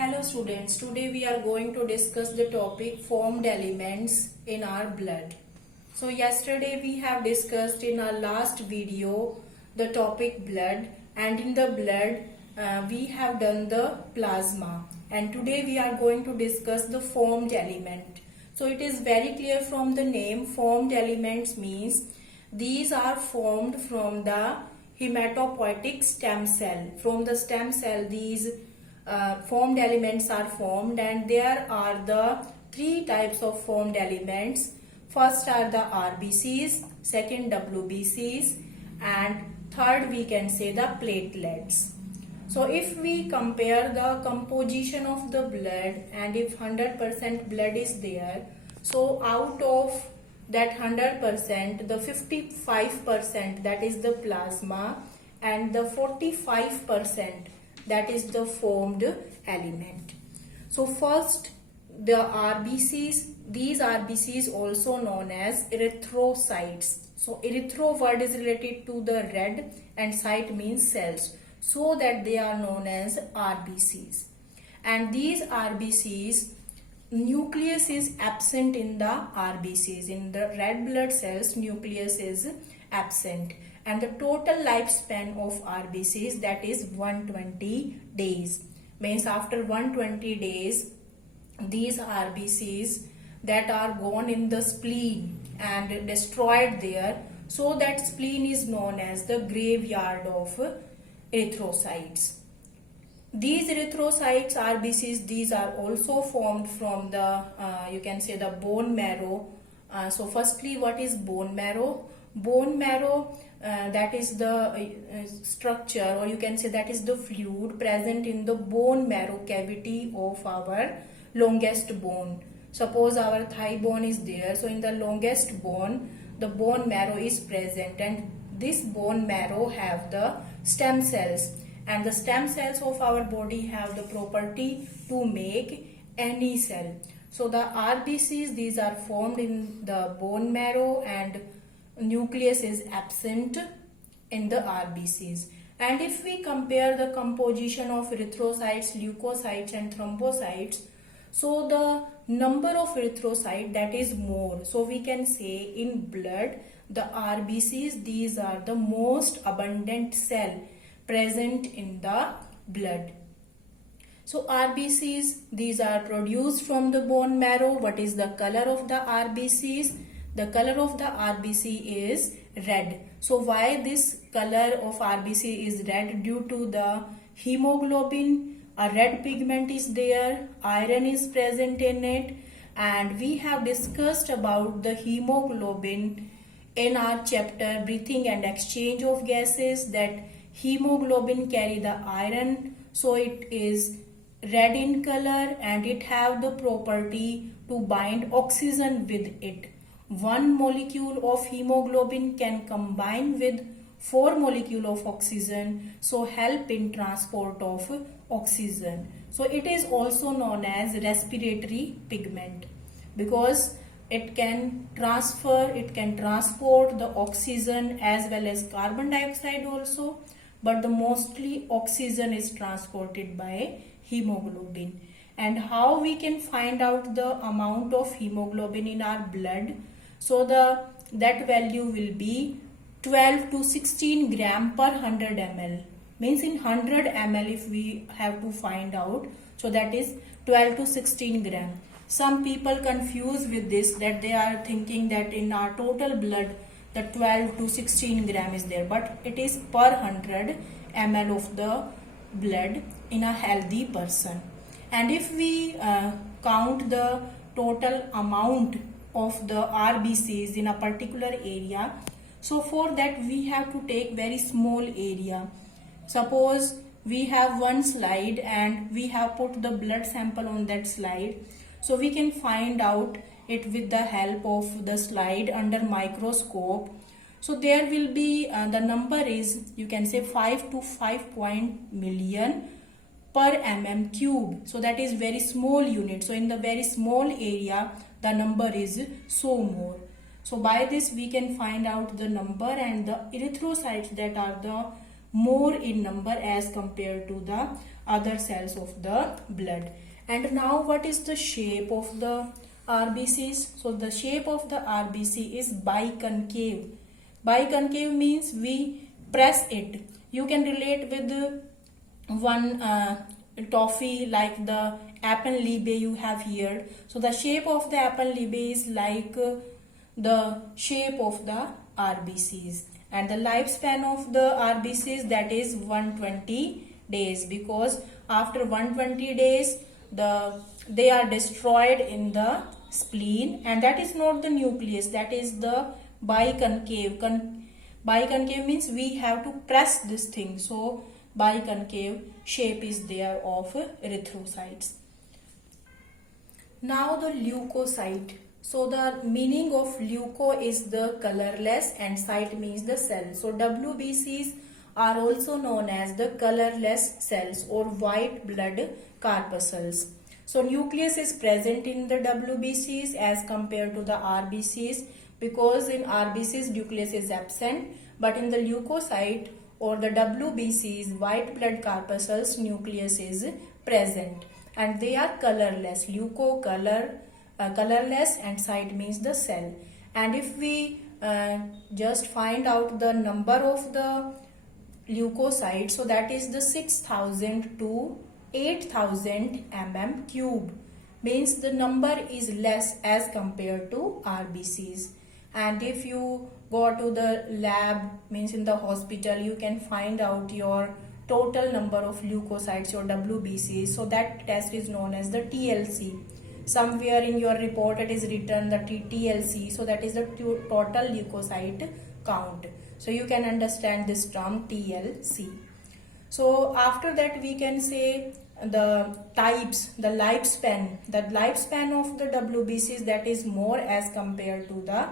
Hello students, today we are going to discuss the topic formed elements in our blood. So yesterday we have discussed in our last video the topic blood, and in the blood we have done the plasma, and today we are going to discuss the formed element. So it is very clear from the name, formed elements means these are formed from the hematopoietic stem cell. From the stem cell these formed elements are formed, and there are the three types of formed elements. First are the RBCs, second WBCs, and third we can say the platelets. So if we compare the composition of the blood, and if 100% blood is there, so out of that 100%, the 55% that is the plasma, and the 45% that is the formed element. So first the RBCs, these RBCs also known as erythrocytes. So erythro word is related to the red and cyte means cells, so that they are known as RBCs. And these RBCs, nucleus is absent in the RBCs. In the red blood cells, nucleus is absent, and the total lifespan of RBCs, that is 120 days. Means after 120 days, these RBCs that are gone in the spleen and destroyed there, so that spleen is known as the graveyard of erythrocytes. These erythrocytes, RBCs, these are also formed from the you can say the bone marrow. So firstly, what is bone marrow? Bone marrow, that is the structure, or you can say that is the fluid present in the bone marrow cavity of our longest bone. Suppose our thigh bone is there, so in the longest bone the bone marrow is present, and this bone marrow have the stem cells, and the stem cells of our body have the property to make any cell. So the RBCs, these are formed in the bone marrow, and nucleus is absent in the RBCs. And if we compare the composition of erythrocytes, leukocytes and thrombocytes, so the number of erythrocytes, that is more. So we can say in blood the RBCs, these are the most abundant cell present in the blood. So RBCs, these are produced from the bone marrow. What is the color of the RBCs? The color of the RBC is red. So why this color of RBC is red? Due to the hemoglobin, a red pigment is there, iron is present in it, and we have discussed about the hemoglobin in our chapter breathing and exchange of gases, that hemoglobin carry the iron, so it is red in color, and it have the property to bind oxygen with it. One molecule of hemoglobin can combine with 4 molecules of oxygen, so help in transport of oxygen. So it is also known as respiratory pigment, because it can transport the oxygen as well as carbon dioxide also, but the mostly oxygen is transported by hemoglobin. And how we can find out the amount of hemoglobin in our blood? So that value will be 12 to 16 gram per 100 ml. Means in 100 ml if we have to find out, so that is 12 to 16 gram. Some people confuse with this, that they are thinking that in our total blood the 12 to 16 gram is there, but it is per 100 ml of the blood in a healthy person. And if we count the total amount of the RBCs in a particular area, so for that we have to take very small area. Suppose we have one slide and we have put the blood sample on that slide, so we can find out it with the help of the slide under microscope. So there will be the number is, you can say 5 to 5 million per mm cube. So that is very small unit. So in the very small area the number is so more. So by this we can find out the number, and the erythrocytes, that are the more in number as compared to the other cells of the blood. And now what is the shape of the RBCs? So the shape of the RBC is biconcave. Biconcave means we press it. You can relate with one toffee like the Alpenliebe you have here. So the shape of the Alpenliebe is like the shape of the RBCs, and the lifespan of the RBCs, that is 120 days, because after 120 days they are destroyed in the spleen, and that is not the nucleus, that is the biconcave. Biconcave means we have to press this thing, so biconcave shape is there of erythrocytes. Now the leukocyte. So the meaning of leuko is the colorless and cyte means the cell. So WBCs are also known as the colorless cells or white blood corpuscles. So nucleus is present in the WBCs as compared to the RBCs, because in RBCs nucleus is absent, but in the leukocyte or the WBCs, white blood corpuscles, nucleus is present, and they are colorless. Leuko colorless and cyte means the cell. And if we just find out the number of the leukocytes, so that is the 6,000 to 8,000 cube, means the number is less as compared to RBCs. And if you go to the lab, means in the hospital, you can find out your total number of leukocytes or WBCs. So that test is known as the TLC. Somewhere in your report it is written the TLC, so that is the total leukocyte count. So you can understand this term TLC. So after that we can say the types, the lifespan of the WBCs, that is more as compared to the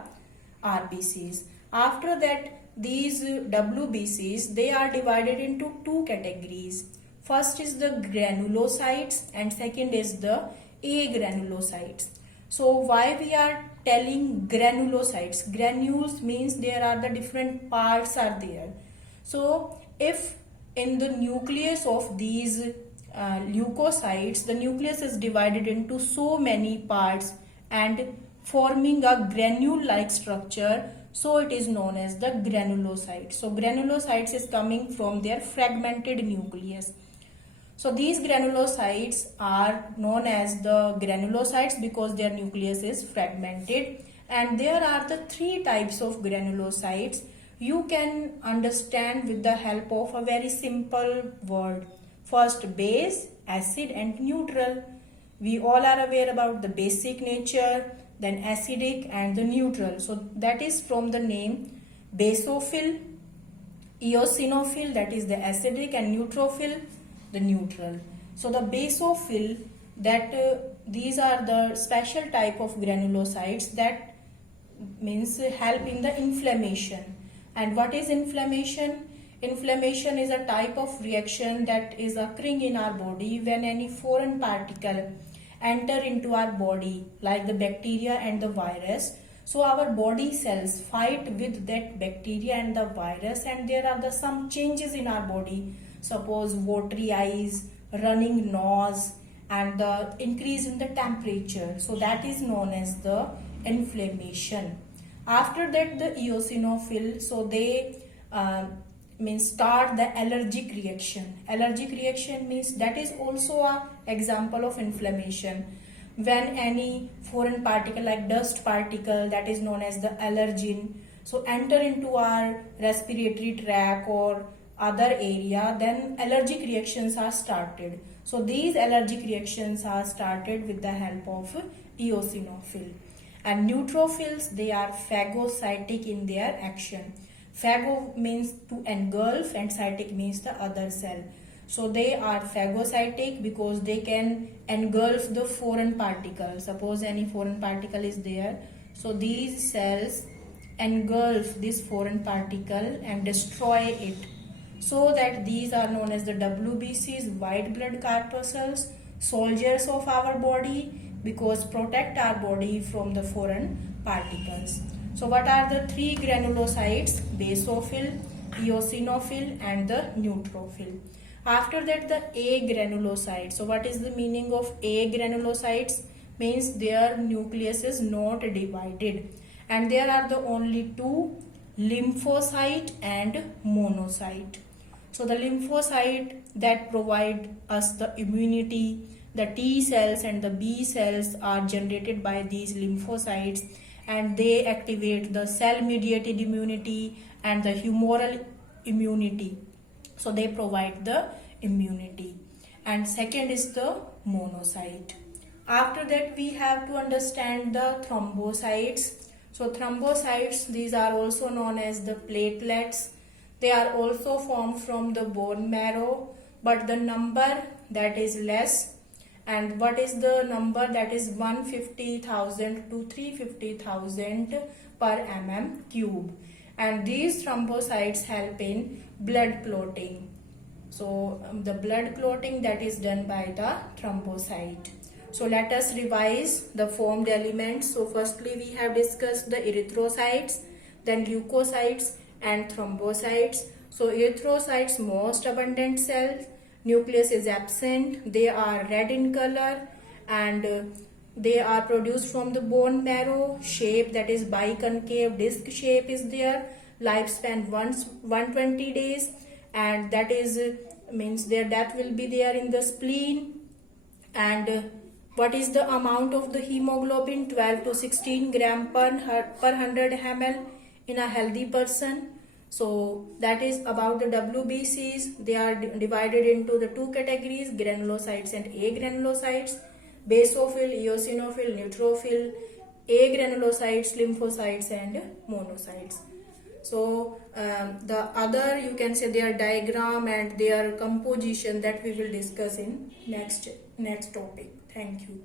RBCs. After that, these WBCs, they are divided into two categories. First is the granulocytes and second is the agranulocytes. So why we are telling granulocytes? Granules means there are the different parts are there. So if in the nucleus of these leukocytes, the nucleus is divided into so many parts and forming a granule-like structure, so it is known as the granulocyte. So granulocytes is coming from their fragmented nucleus. So these granulocytes are known as the granulocytes because their nucleus is fragmented, and there are the three types of granulocytes. You can understand with the help of a very simple word. First, base, acid and neutral. We all are aware about the basic nature, then acidic and the neutral. So that is from the name basophil, eosinophil, that is the acidic, and neutrophil, the neutral. So the basophil, that these are the special type of granulocytes that means help in the inflammation. And what is inflammation? Inflammation is a type of reaction that is occurring in our body when any foreign particle enter into our body, like the bacteria and the virus. So our body cells fight with that bacteria and the virus, and there are some changes in our body. Suppose watery eyes, running nose, and the increase in the temperature. So that is known as the inflammation. After that, the eosinophil, so they start the allergic reaction. Allergic reaction means that is also a example of inflammation. When any foreign particle like dust particle, that is known as the allergen, so enter into our respiratory tract or other area, then allergic reactions are started. So these allergic reactions are started with the help of eosinophil. And neutrophils, they are phagocytic in their action. Phago means to engulf and cytic means the other cell. So they are phagocytic because they can engulf the foreign particle. Suppose any foreign particle is there. So these cells engulf this foreign particle and destroy it. So that these are known as the WBCs, white blood corpuscles, soldiers of our body, because protect our body from the foreign particles. So what are the three granulocytes? Basophil, eosinophil and the neutrophil. After that, the A granulocyte. So what is the meaning of A granulocytes? Means their nucleus is not divided, and there are the only two, lymphocyte and monocyte. So the lymphocyte that provide us the immunity, the T cells and the B cells are generated by these lymphocytes, and they activate the cell mediated immunity and the humoral immunity. So they provide the immunity. And second is the monocyte. After that, we have to understand the thrombocytes. So thrombocytes, these are also known as the platelets. They are also formed from the bone marrow, but the number that is less. And what is the number? That is 150,000 to 350,000 per mm cube. And these thrombocytes help in blood clotting. So the blood clotting that is done by the thrombocyte. So let us revise the formed elements. So firstly, we have discussed the erythrocytes, then leukocytes and thrombocytes. So erythrocytes, most abundant cells, nucleus is absent, they are red in color, and they are produced from the bone marrow. Shape that is biconcave disc shape is there. Lifespan 120 days, and that is means their death will be there in the spleen. And what is the amount of the hemoglobin? 12 to 16 gram per 100 ml in a healthy person. So that is about the WBCs. They are divided into the two categories, granulocytes and agranulocytes, basophil, eosinophil, neutrophil, agranulocytes, lymphocytes and monocytes. So the other, you can say, their diagram and their composition, that we will discuss in next topic. Thank you.